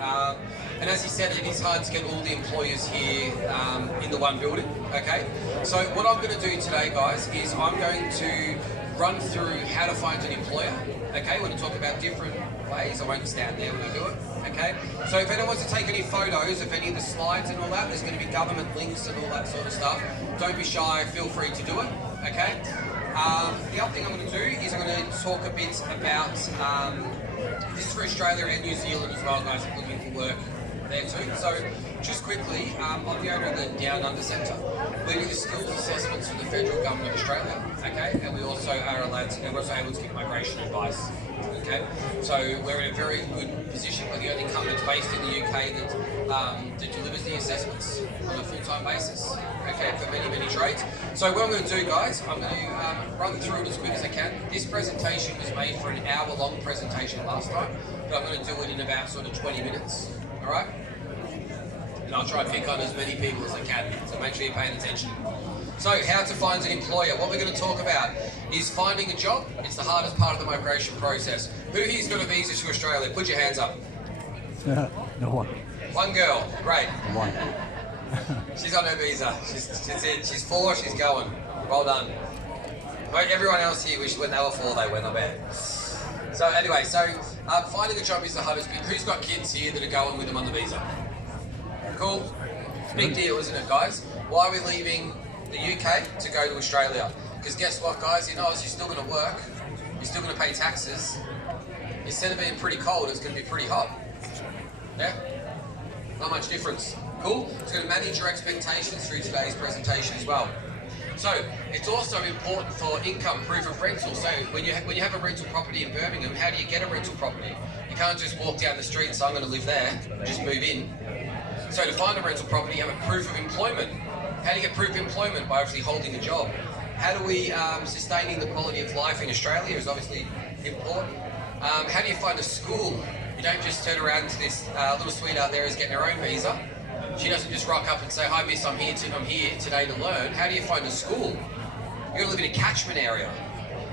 And as he said, it is hard to get all the employers here in the one building, okay? So what I'm going to do today, guys, is I'm going to run through how to find an employer, okay? We're going to talk about different ways. I won't stand there when I do it, okay? So if anyone wants to take any photos of any of the slides and all that, there's going to be government links and all that sort of stuff. Don't be shy, feel free to do it, okay? The other thing I'm going to do is I'm going to talk a bit about, this is for Australia and New Zealand as well, guys, looking for work there too. So just quickly, I'm the owner of the Down Under Centre. We do the skills assessments for the federal government of Australia, okay? And we also are allowed to, and we're also able to give migration advice, okay? So we're in a very good position. We're the only company that's based in the UK that delivers the assessments on a full-time basis, okay, for many, many trades. So what I'm going to do, guys, I'm going to run through it as quick as I can. This presentation was made for an hour-long presentation last time, but I'm going to do it in about sort of 20 minutes, all right? And I'll try and pick on as many people as I can, so make sure you're paying attention. So, how to find an employer. What we're going to talk about is finding a job. It's the hardest part of the migration process. Who here's got a visa to Australia? Put your hands up. No one. One girl, great. One. She's on her visa. She's 4, she's going. Well done. But everyone else here, when they were 4, they went, I bet. So anyway, finding a job is the hardest bit. Who's got kids here that are going with them on the visa? Cool. Big deal, isn't it, guys? Why are we leaving the UK to go to Australia? Because guess what, guys? In Oz, you're still going to work. You're still going to pay taxes. Instead of being pretty cold, it's going to be pretty hot. Yeah? Not much difference. Cool? It's going to manage your expectations through today's presentation as well. So, it's also important for income proof of rental. So, when you have a rental property in Birmingham, how do you get a rental property? You can't just walk down the street and say, I'm going to live there, just move in. So, to find a rental property, you have a proof of employment. How do you get proof of employment? By actually holding a job. How do we, sustaining the quality of life in Australia is obviously important. How do you find a school? You don't just turn around to this little sweetheart there who's getting her own visa. She doesn't just rock up and say, hi miss, I'm here today to learn. How do you find a school? You're going to live in a catchment area.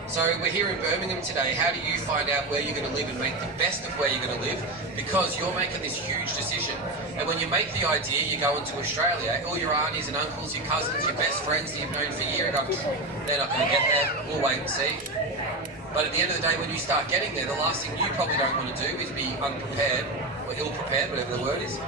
So we're here in Birmingham today. How do you find out where you're going to live and make the best of where you're going to live? Because you're making this huge decision. And when you make the idea, you're going to Australia, all your aunties and uncles, your cousins, your best friends that you've known for years, go, they're not going to get there. We'll wait and see. But at the end of the day, when you start getting there, the last thing you probably don't want to do is be unprepared, or ill-prepared, whatever the word is.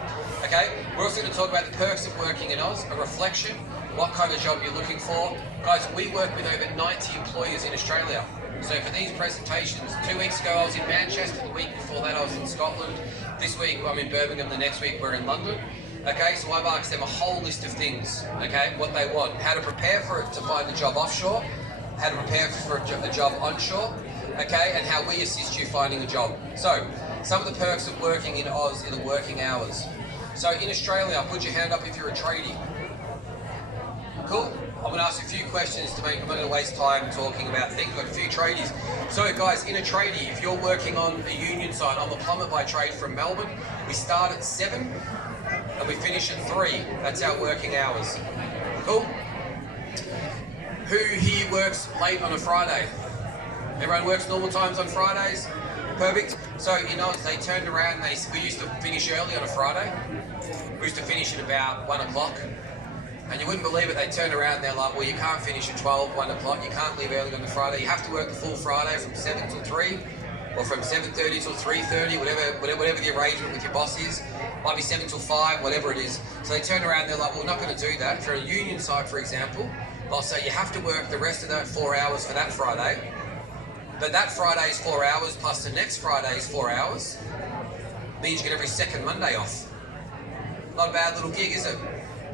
Okay, we're also going to talk about the perks of working in Oz, a reflection, what kind of job you're looking for. Guys, we work with over 90 employers in Australia. So for these presentations, 2 weeks ago I was in Manchester, the week before that I was in Scotland. This week I'm in Birmingham, the next week we're in London. Okay, so I've asked them a whole list of things, okay, what they want, how to prepare for it to find a job offshore, how to prepare for a job onshore, okay, and how we assist you finding a job. So, some of the perks of working in Oz are the working hours. So in Australia, put your hand up if you're a tradie. Cool? I'm going to ask a few questions to make, I'm not going to waste time talking about things. We've got a few tradies. So guys, in a tradie, if you're working on a union site, I'm a plumber by trade from Melbourne. We start at 7 and we finish at 3. That's our working hours. Cool? Who here works late on a Friday? Everyone works normal times on Fridays? Perfect. So, you know, they turned around, we used to finish early on a Friday. We used to finish at about 1 o'clock. And you wouldn't believe it, they turned around, they're like, well, you can't finish at 12, 1 o'clock, you can't leave early on the Friday, you have to work the full Friday from 7 till 3, or from 7:30 till 3:30, whatever the arrangement with your boss is. Might be 7 till 5, whatever it is. So they turn around, they're like, well, we're not going to do that. For a union site, for example, they'll say you have to work the rest of that 4 hours for that Friday. But that Friday's 4 hours plus the next Friday's 4 hours means you get every second Monday off. Not a bad little gig, is it?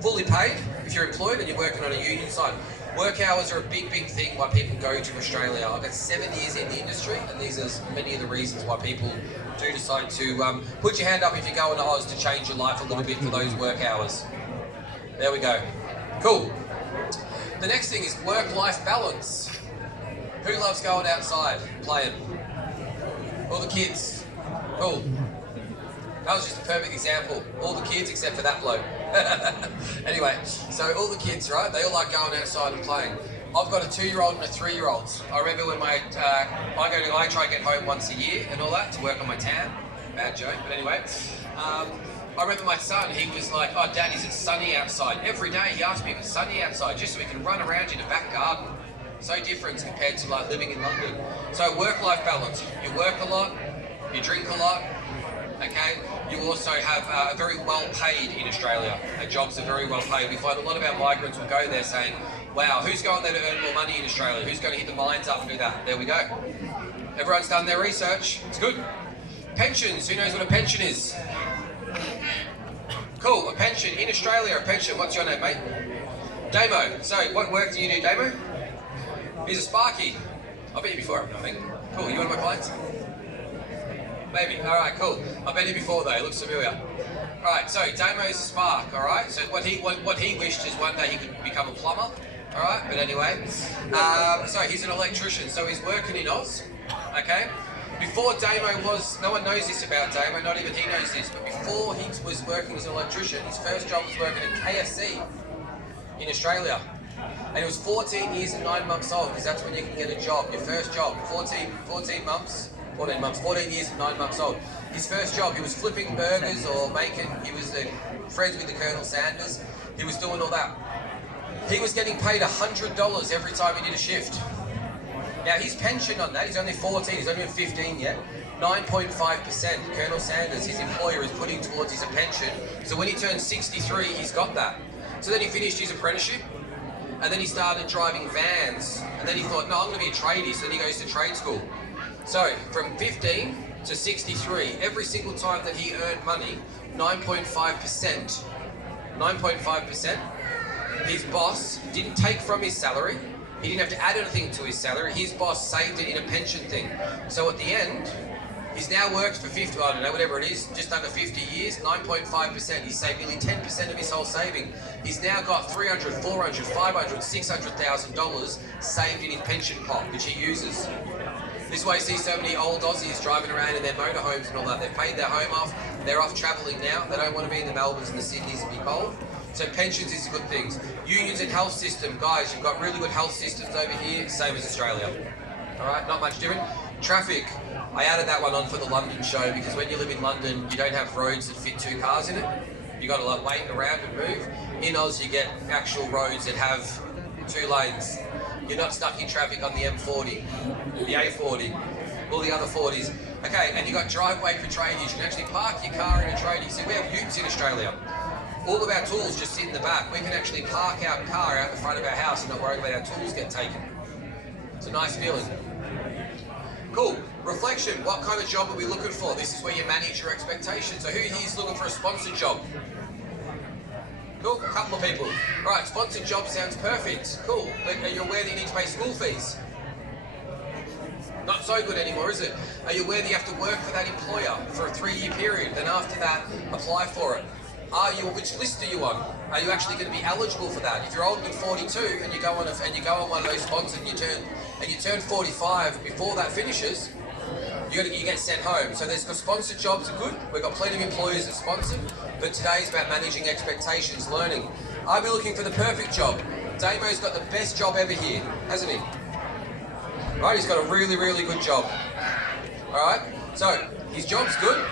Fully paid if you're employed and you're working on a union site. Work hours are a big thing why people go to Australia. I've got 7 years in the industry, and these are many of the reasons why people do decide to put your hand up if you're going to Oz to change your life a little bit for those work hours. There we go. Cool. The next thing is work-life balance. Who loves going outside, playing? All the kids. Cool. That was just a perfect example. All the kids except for that bloke. Anyway, so all the kids, right? They all like going outside and playing. I've got a 2-year-old and a 3-year-old. I remember when I try to get home once a year and all that to work on my tan. Bad joke, but anyway. I remember my son, he was like, oh, Dad, is it sunny outside? Every day he asked me if it's sunny outside, just so we can run around in the back garden. So different compared to like living in London. So work-life balance. You work a lot, you drink a lot, okay? You also have very well paid in Australia. Jobs are very well paid. We find a lot of our migrants will go there saying, wow, who's going there to earn more money in Australia? Who's going to hit the mines up and do that? There we go. Everyone's done their research. It's good. Pensions. Who knows what a pension is? Cool. A pension. In Australia, a pension. What's your name, mate? Damo. So, what work do you do, Damo? He's a Sparky. I've been here before, I think. Cool. You one of my clients? Maybe. Alright, cool. I've been here before though, it looks familiar. Alright, so Damo's a spark, alright? So what he wished is one day he could become a plumber. Alright, but anyway. So he's an electrician, so he's working in Oz. Okay? Before Damo was, no one knows this about Damo, not even he knows this, but before he was working as an electrician, his first job was working at KFC in Australia. And he was 14 years and 9 months old, because that's when you can get a job, your first job, 14 years and 9 months old. His first job, he was flipping burgers or making, he was friends with the Colonel Sanders, he was doing all that. He was getting paid $100 every time he did a shift. Now his pension on that, he's only 14, he's only 15 yet, 9.5%. Colonel Sanders, his employer, is putting towards his pension, so when he turns 63, he's got that. So then he finished his apprenticeship, and then he started driving vans, and then he thought, no, I'm going to be a tradie, so then he goes to trade school. So, from 15 to 63, every single time that he earned money, 9.5%, 9.5%, his boss didn't take from his salary, he didn't have to add anything to his salary, his boss saved it in a pension thing. So at the end, he's now worked for 50, I don't know, whatever it is, just under 50 years, 9.5%. He's saved nearly 10% of his whole saving. He's now got $300, $400, $500, $600,000 saved in his pension pot, which he uses. This is why you see so many old Aussies driving around in their motorhomes and all that. They've paid their home off, they're off travelling now, they don't want to be in the Melbournes and the Sydneys and be cold. So pensions is a good thing. Unions and health system, guys, you've got really good health systems over here, same as Australia. Alright, not much different. Traffic. I added that one on for the London show because when you live in London, you don't have roads that fit 2 cars in it. You got to like wait around and move. In Oz, you get actual roads that have 2 lanes. You're not stuck in traffic on the M40, the A40, all the other 40s. Okay, and you got driveway for tradies. You can actually park your car in a tradie. See, we have utes in Australia. All of our tools just sit in the back. We can actually park our car out the front of our house and not worry about our tools get taken. It's a nice feeling. Cool. Reflection. What kind of job are we looking for? This is where you manage your expectations. So who here is looking for a sponsored job? Cool. A couple of people. Right. Sponsored job sounds perfect. Cool. But are you aware that you need to pay school fees? Not so good anymore, is it? Are you aware that you have to work for that employer for a 3-year period? Then after that, apply for it. Which list are you on? Are you actually going to be eligible for that? If you're older than 42 and you go on one of those sponsored and you turn 45 before that finishes, you get sent home. So there's sponsored jobs are good. We've got plenty of employers that sponsor, but today's about managing expectations, learning. I'll be looking for the perfect job. Damo's got the best job ever here, hasn't he? Right, he's got a really, really good job. All right, so his job's good.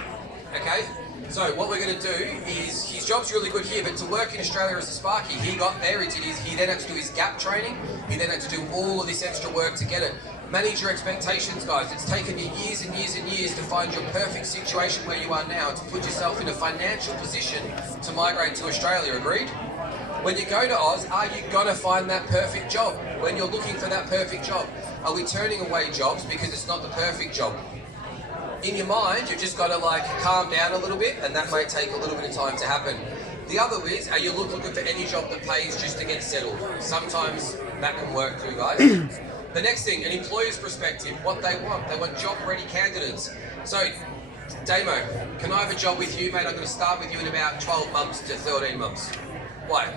Okay. So what we're going to do is, his job's really good here, but to work in Australia as a Sparky, he got there, he then had to do his gap training, he then had to do all of this extra work to get it. Manage your expectations, guys. It's taken you years and years and years to find your perfect situation where you are now, to put yourself in a financial position to migrate to Australia, agreed? When you go to Oz, are you going to find that perfect job? When you're looking for that perfect job, are we turning away jobs because it's not the perfect job? In your mind, you've just got to like calm down a little bit, and that may take a little bit of time to happen. The other is, are you looking for any job that pays just to get settled? Sometimes that can work too, guys. The next thing, an employer's perspective, what they want job-ready candidates. So, Damo, can I have a job with you, mate? I'm going to start with you in about 12 months to 13 months. Why?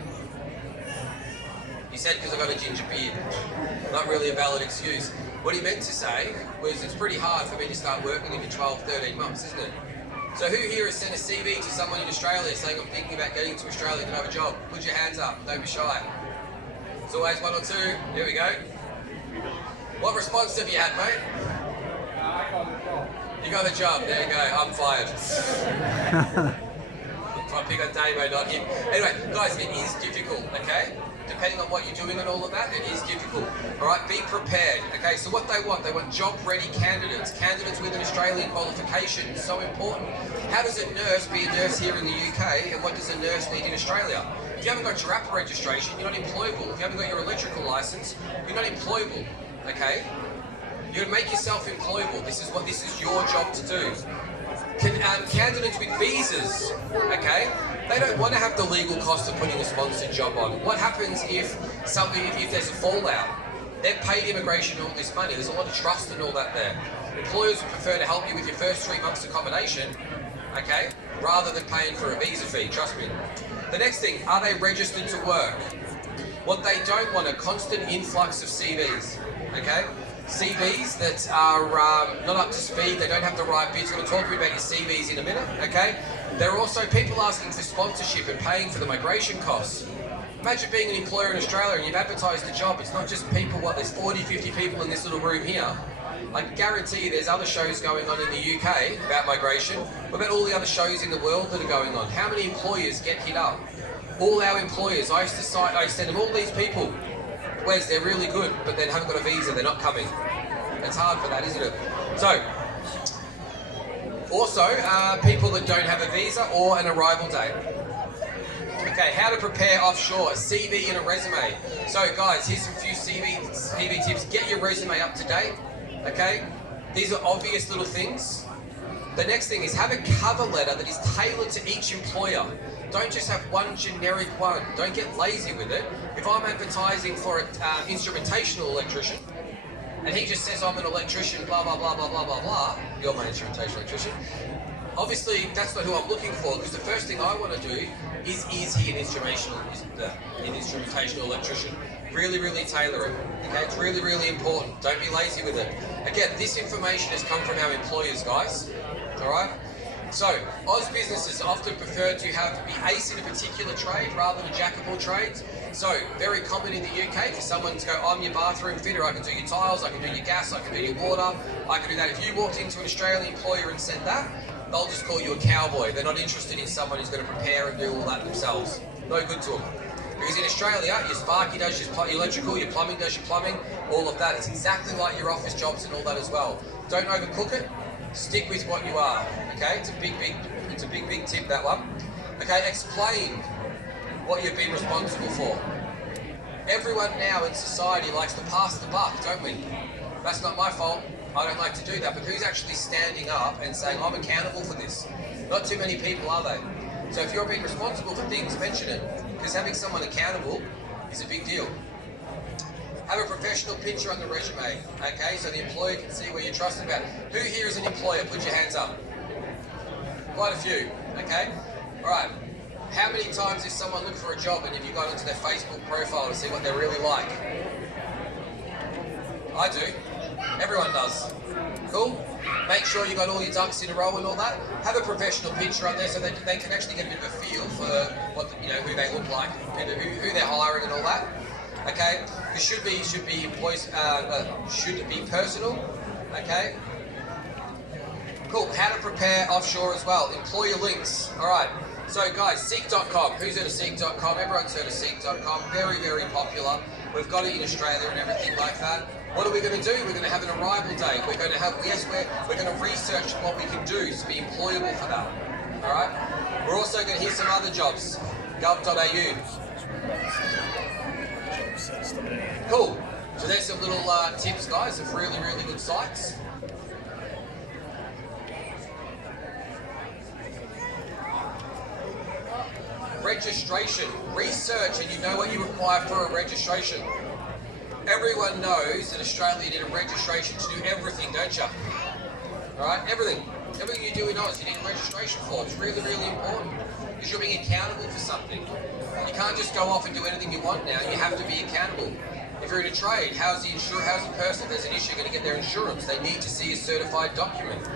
He said because I've got a ginger beard. Not really a valid excuse. What he meant to say was it's pretty hard for me to start working in 12, 13 months, isn't it? So who here has sent a CV to someone in Australia saying, I'm thinking about getting to Australia, can I have a job? Put your hands up, don't be shy. It's always 1 or 2. Here we go. What response have you had, mate? I got a job. You got the job. There you go. I'm fired. Try to pick on Damo, not him. Anyway, guys, it is difficult, okay? Depending on what you're doing and all of that, it is difficult. All right, be prepared. Okay, so what they want job-ready candidates, candidates with an Australian qualification. So important. How does a nurse be a nurse here in the UK, and what does a nurse need in Australia? If you haven't got your APRA registration, you're not employable. If you haven't got your electrical license, you're not employable. Okay, you make yourself employable. This is your job to do. Candidates with visas, okay, they don't want to have the legal cost of putting a sponsored job on. What happens if there's a fallout? They've paid immigration all this money. There's a lot of trust and all that there. Employers would prefer to help you with your first 3 months accommodation, okay, rather than paying for a visa fee, trust me. The next thing, are they registered to work? What they don't want, a constant influx of CVs, okay? CVs that are not up to speed, they don't have the right bits. I'm going to talk to you about your CVs in a minute, okay? There are also people asking for sponsorship and paying for the migration costs. Imagine being an employer in Australia and you've advertised a job. It's not just people, there's 40, 50 people in this little room here. I can guarantee you there's other shows going on in the UK about migration. What about all the other shows in the world that are going on? How many employers get hit up? All our employers, I send them all these people. Whereas they're really good, but they haven't got a visa, they're not coming. It's hard for that, isn't it? So, also, people that don't have a visa or an arrival date. Okay, how to prepare offshore, a CV and a resume. So guys, here's some few CV tips. Get your resume up to date, okay? These are obvious little things. The next thing is have a cover letter that is tailored to each employer. Don't just have one generic one. Don't get lazy with it. If I'm advertising for an instrumentational electrician, and he just says I'm an electrician, blah, blah, blah, blah, blah, blah, blah, you're my instrumentation electrician, obviously that's not who I'm looking for, because the first thing I want to do is he an instrumentational electrician? Really, really tailor it. Okay, it's really, really important. Don't be lazy with it. Again, this information has come from our employers, guys. All right? So, Oz businesses often prefer to be ace in a particular trade rather than a jack of all trades. So, very common in the UK for someone to go, I'm your bathroom fitter, I can do your tiles, I can do your gas, I can do your water, I can do that. If you walked into an Australian employer and said that, they'll just call you a cowboy. They're not interested in someone who's going to prepare and do all that themselves. No good to them. Because in Australia, your Sparky does your electrical, your plumbing does your plumbing, all of that. It's exactly like your office jobs and all that as well. Don't overcook it. Stick with what you are, okay? It's a big tip, that one. Okay, explain what you've been responsible for. Everyone now in society likes to pass the buck, don't we? That's not my fault. I don't like to do that, but who's actually standing up and saying, I'm accountable for this? Not too many people, are they? So if you're being responsible for things, mention it, because having someone accountable is a big deal. Have a professional picture on the resume, okay, so the employer can see where you're trusted about. Who here is an employer? Put your hands up. Quite a few, okay? All right. How many times has someone looked for a job and have you gone into their Facebook profile to see what they're really like? I do. Everyone does. Cool? Make sure you got all your ducks in a row and all that. Have a professional picture on there so that they can actually get a bit of a feel for what who they look like, who they're hiring and all that. Okay, it should be personal. Okay, cool. How to prepare offshore as well. Employer links. All right. So guys, Seek.com. Who's heard of Seek.com? Everyone's heard of Seek.com. Very, very popular. We've got it in Australia and everything like that. What are we going to do? We're going to have an arrival date. We're going to have we're going to research what we can do to be employable for that. All right. We're also going to hear some other jobs. Gov.au. Cool. So there's some little tips, guys, of really, really good sites. Registration. Research, and you know what you require for a registration. Everyone knows that Australia did a registration to do everything, don't you? Alright, everything. Everything you do in Oz, you need a registration for. It's really, really important. Because you're being accountable for something. You can't just go off and do anything you want now. You have to be accountable. If you're in a trade, how's the person if there's an issue going to get their insurance? They need to see a certified document.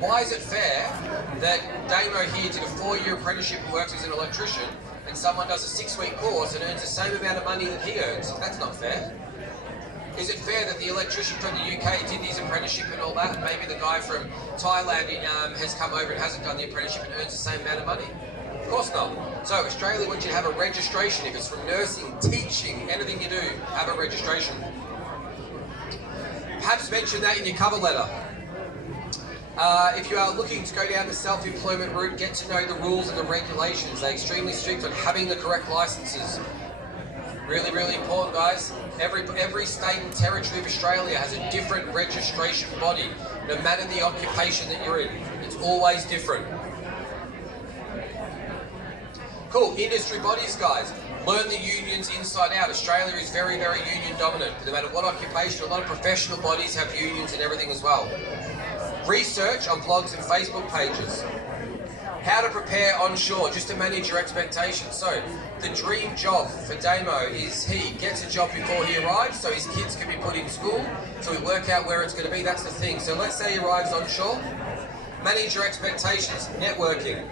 Why is it fair that Damo here did a 4-year apprenticeship and works as an electrician, and someone does a 6-week course and earns the same amount of money that he earns? That's not fair. Is it fair that the electrician from the UK did his apprenticeship and all that, and maybe the guy from Thailand has come over and hasn't done the apprenticeship and earns the same amount of money? Of course not. So Australia wants you to have a registration. If it's from nursing, teaching, anything you do, have a registration. Perhaps mention that in your cover letter. If you are looking to go down the self-employment route, get to know the rules and the regulations. They're extremely strict on having the correct licenses. Really, really important, guys. Every state and territory of Australia has a different registration body, no matter the occupation that you're in. It's always different. Cool. Industry bodies, guys. Learn the unions inside out. Australia is very, very union dominant. No matter what occupation, a lot of professional bodies have unions and everything as well. Research on blogs and Facebook pages. How to prepare onshore, just to manage your expectations. So, the dream job for Damo is he gets a job before he arrives, so his kids can be put in school, so we work out where it's going to be. That's the thing. So let's say he arrives onshore. Manage your expectations. Networking.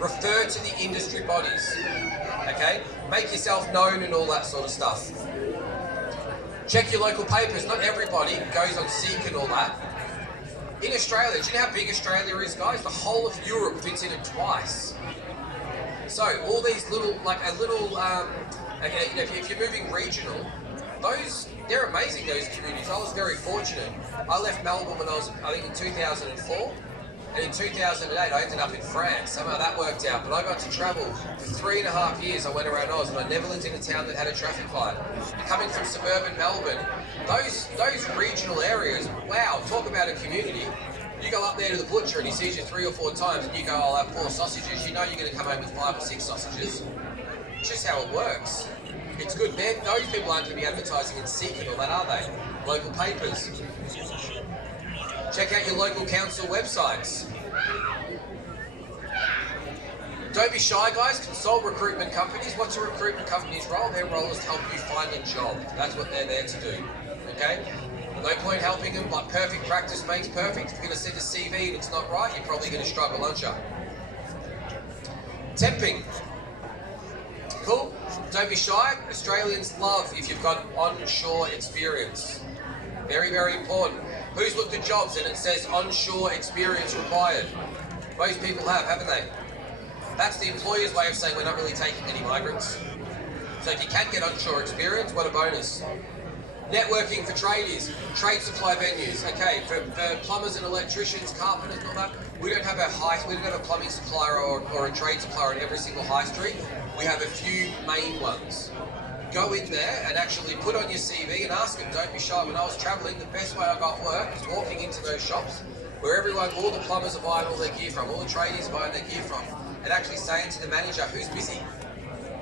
Refer to the industry bodies. Okay? Make yourself known and all that sort of stuff. Check your local papers. Not everybody goes on Seek and all that. In Australia, do you know how big Australia is, guys? The whole of Europe fits in it twice. So all these little, if you're moving regional, they're amazing, those communities. I was very fortunate. I left Melbourne when I think in 2004, and in 2008 I ended up in France. Somehow that worked out, but I got to travel for 3.5 years. I went around Oz, and I never lived in a town that had a traffic light. Coming from suburban Melbourne, those regional areas, wow, talk about a community. You go up there to the butcher and he sees you 3 or 4 times and you go, I'll have 4 sausages. You know you're going to come home with 5 or 6 sausages. It's just how it works. It's good. Those people aren't going to be advertising in Seek and all that, are they? Local papers. Check out your local council websites. Don't be shy, guys. Consult recruitment companies. What's a recruitment company's role? Their role is to help you find a job. That's what they're there to do. Okay? No point helping them, like perfect practice makes perfect. If you're going to send a CV and it's not right, you're probably going to struggle, aren't you? Temping. Cool? Don't be shy. Australians love if you've got onshore experience. Very, very important. Who's looked at jobs and it says onshore experience required? Most people have, haven't they? That's the employer's way of saying we're not really taking any migrants. So if you can get onshore experience, what a bonus. Networking for tradies, trade supply venues. Okay, for plumbers and electricians, carpenters and all that, we don't have a plumbing supplier or a trade supplier in every single high street. We have a few main ones. Go in there and actually put on your CV and ask them, don't be shy. When I was traveling, the best way I got work was walking into those shops where all the plumbers are buying all their gear from, all the tradies are buying their gear from, and actually saying to the manager, who's busy?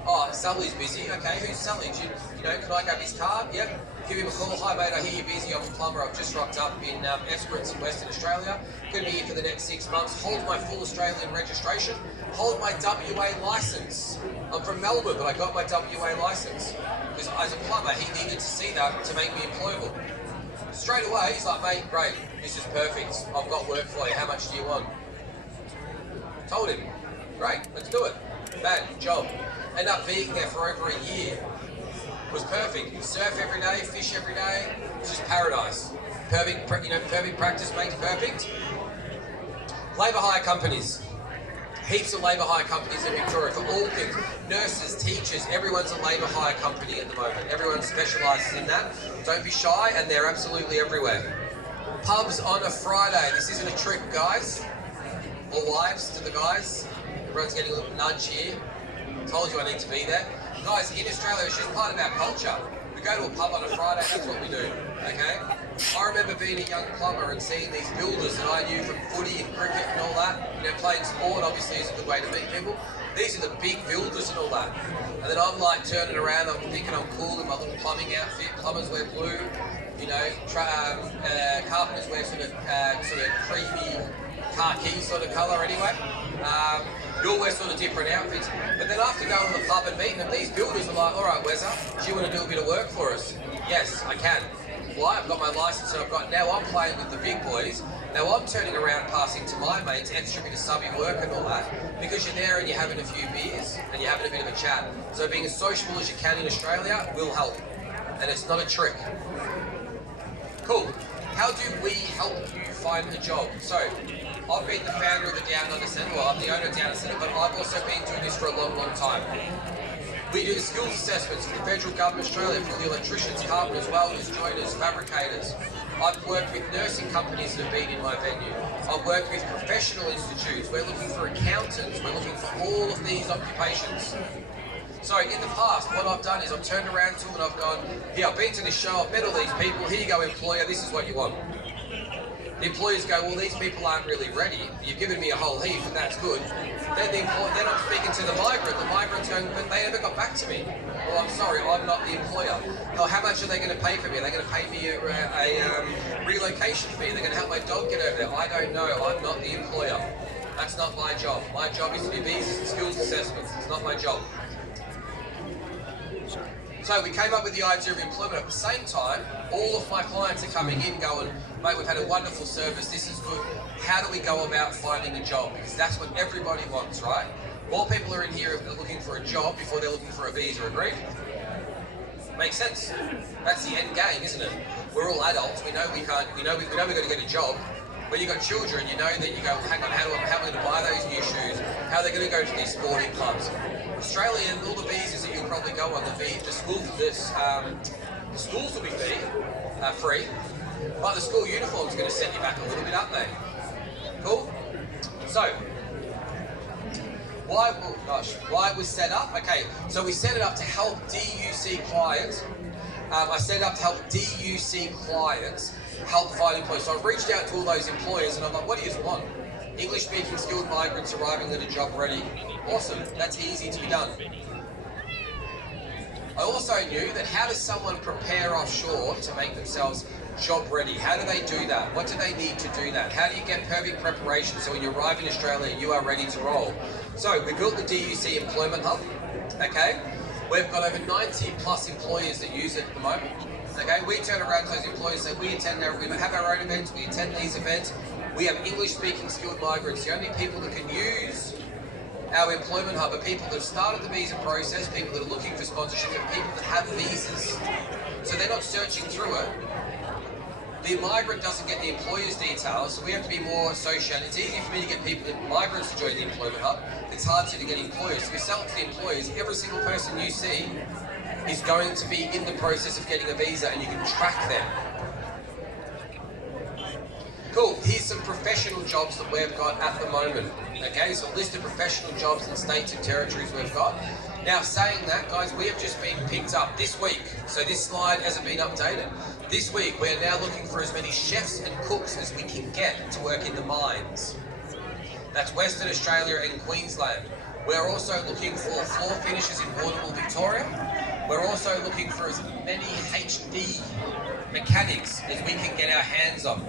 Oh, Sully's busy. Okay, who's Sully? You know, can I grab his card? Yep. Give him a call. Hi mate, I hear you're busy. I'm a plumber. I've just rocked up in Esperance in Western Australia. Going to be here for the next 6 months. Hold my full Australian registration. Hold my WA licence. I'm from Melbourne, but I got my WA licence. Because as a plumber, he needed to see that to make me employable. Straight away, he's like, mate, great. This is perfect. I've got work for you. How much do you want? Told him. Great, let's do it. Bad job. End up being there for over a year. It was perfect. You surf every day, fish every day. It's just paradise. Perfect, perfect practice makes perfect. Labour hire companies. Heaps of labour hire companies in Victoria for all things. Nurses, teachers, everyone's a labour hire company at the moment. Everyone specialises in that. Don't be shy, and they're absolutely everywhere. Pubs on a Friday. This isn't a trick, guys. Or wives to the guys. Everyone's getting a little nudge here. Told you I need to be there. Guys, in Australia, it's just part of our culture. We go to a pub on a Friday, that's what we do, okay? I remember being a young plumber and seeing these builders that I knew from footy and cricket and all that. You know, playing sport obviously is a good way to meet people. These are the big builders and all that. And then I'm like turning around, I'm thinking I'm cool in my little plumbing outfit. Plumbers wear blue, you know, carpenters wear sort of creamy khaki sort of colour anyway. We all wear sort of different outfits. But then after going to the pub and meeting them, these builders are like, all right, Wezza, do you want to do a bit of work for us? Yes, I can. Why? I've got my licence and now I'm playing with the big boys. Now I'm turning around passing to my mates extra bit of subby work and all that, because you're there and you're having a few beers and you're having a bit of a chat. So being as sociable as you can in Australia will help. And it's not a trick. Cool. How do we help you find a job? So, I've been the founder of the Down Under Centre, well, I'm the owner of Down Under Centre, but I've also been doing this for a long, long time. We do the skills assessments for the federal government of Australia for the electricians, carpenters, welders, joiners, fabricators. I've worked with nursing companies that have been in my venue. I've worked with professional institutes. We're looking for accountants. We're looking for all of these occupations. So in the past, what I've done is I've turned around to them and I've gone, here, I've been to this show, I've met all these people, here you go employer, this is what you want. The employers go, well, these people aren't really ready. You've given me a whole heap, and that's good. Then I'm speaking to the migrant's going, but they never got back to me. Well, I'm sorry, I'm not the employer. Oh, how much are they going to pay for me? Are they going to pay me a relocation fee? They're going to help my dog get over there? I don't know, I'm not the employer. That's not my job. My job is to do visas and skills assessments. It's not my job. So we came up with the idea of employment. At the same time, all of my clients are coming in going, mate, we've had a wonderful service, this is good. How do we go about finding a job? Because that's what everybody wants, right? More people are in here looking for a job before they're looking for a visa, agreed? Makes sense. That's the end game, isn't it? We're all adults, we know we've got to get a job. When you've got children, you know that you go, hang on, how am I going to buy those new shoes? How are they going to go to these sporting clubs? Australia and all the visas that you'll probably go on, the schools will be free, but the school uniform's going to set you back a little bit, aren't they? Cool? So, why it was set up? Okay, so we set it up to help DUC clients. I set it up to help DUC clients help find employees. So I've reached out to all those employers and I'm like, what do you want? English-speaking skilled migrants arriving at a job ready. Awesome, that's easy to be done. I also knew that how does someone prepare offshore to make themselves job ready? How do they do that? What do they need to do that? How do you get perfect preparation so when you arrive in Australia, you are ready to roll? So we built the DUC Employment Hub, okay? We've got over 90 plus employers that use it at the moment. Okay, we turn around to those employers and say, we have our own events, we attend these events. We have English-speaking skilled migrants. The only people that can use our employment hub are people that have started the visa process, people that are looking for sponsorship, and people that have visas. So they're not searching through it. The migrant doesn't get the employer's details, so we have to be more associated. It's easy for me to get migrants to join the employment hub. It's hard to get employers. So we sell it to the employers. Every single person you see is going to be in the process of getting a visa, and you can track them. Cool, here's some professional jobs that we've got at the moment. Okay, so a list of professional jobs in states and territories we've got. Now saying that, guys, we have just been picked up this week. So this slide hasn't been updated. This week, we're now looking for as many chefs and cooks as we can get to work in the mines. That's Western Australia and Queensland. We're also looking for floor finishers in Warrnambool, Victoria. We're also looking for as many HD mechanics as we can get our hands on.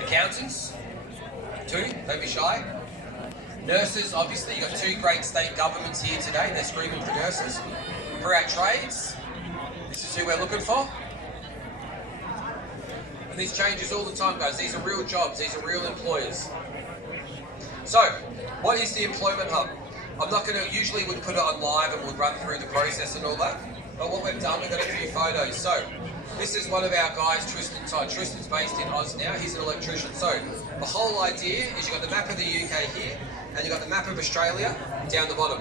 Accountants, 2, don't be shy. Nurses, obviously, you've got 2 great state governments here today, they're screaming for nurses. For our trades, this is who we're looking for. And this changes all the time, guys. These are real jobs, these are real employers. So, what is the Employment Hub? I'm not going to, usually we'd put it on live and we'd run through the process and all that. But what we've done, we've got a few photos. So, this is one of our guys, Tristan Todd. Tristan's based in Oz now, he's an electrician. So, the whole idea is you've got the map of the UK here, and you've got the map of Australia down the bottom.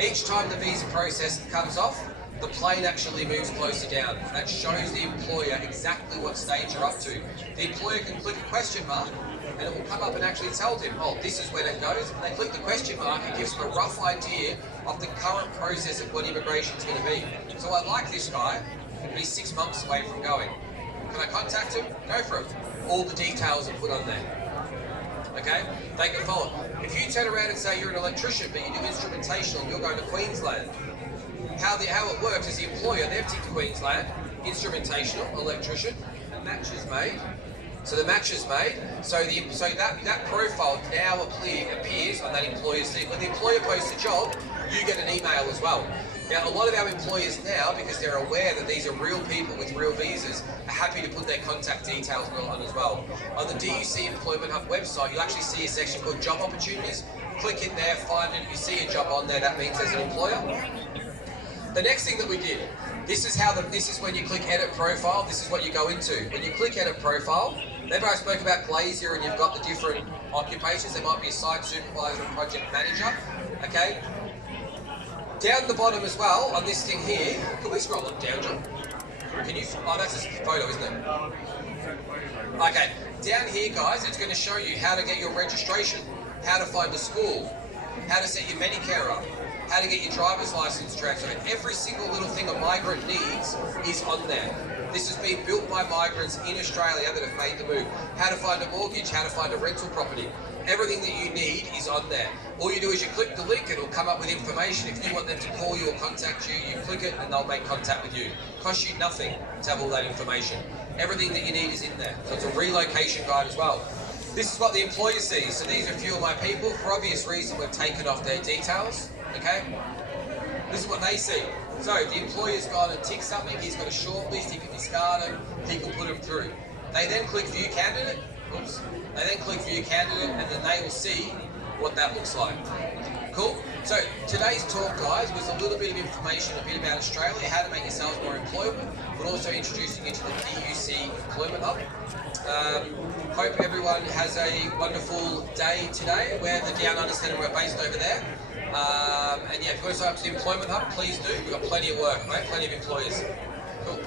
Each time the visa process comes off, the plane actually moves closer down. That shows the employer exactly what stage you're up to. The employer can click a question mark, and it will come up and actually tell them, oh, this is when it goes. And they click the question mark, it gives them a rough idea of the current process of what immigration is going to be. So I like this guy. He's 6 months away from going. Can I contact him? Go for it. All the details are put on there. Okay? They can follow. If you turn around and say you're an electrician, but you do instrumentation and you're going to Queensland, how it works is the employer, they've ticked Queensland, instrumentational, electrician, a match is made. So the match is made, so that profile now appears on that employer's thing. When the employer posts a job, you get an email as well. Now, a lot of our employers now, because they're aware that these are real people with real visas, are happy to put their contact details on as well. On the DUC Employment Hub website, you'll actually see a section called Job Opportunities. Click in there, find it. If you see a job on there, that means there's an employer. The next thing that we did This is when you click edit profile, this is what you go into. When you click edit profile, remember I spoke about Glazier and you've got the different occupations. There might be a site supervisor and project manager, okay? Down the bottom as well, on this thing here, can we scroll it down, John? Can you, oh that's a photo, isn't it? Okay, down here guys, it's going to show you how to get your registration, how to find a school, how to set your Medicare up, how to get your driver's license transferred. Every single little thing a migrant needs is on there. This has been built by migrants in Australia that have made the move. How to find a mortgage, how to find a rental property. Everything that you need is on there. All you do is you click the link and it'll come up with information. If you want them to call you or contact you, you click it and they'll make contact with you. It costs you nothing to have all that information. Everything that you need is in there. So it's a relocation guide as well. This is what the employer sees. So these are a few of my people. For obvious reason, we've taken off their details. Okay? This is what they see. So the employer's gone and ticked something, he's got a short list, he can discard them, he can put them through. They then click view candidate, oops. They then click view candidate and then they will see what that looks like. Cool? So today's talk, guys, was a little bit of information, a bit about Australia, how to make yourselves more employable, but also introducing you to the PUC Employment Hub. Hope everyone has a wonderful day today. We're the Down Under Centre, we're based over there. And yeah, if you want to sign up to the Employment Hub, please do. We've got plenty of work, right? Plenty of employers. Cool.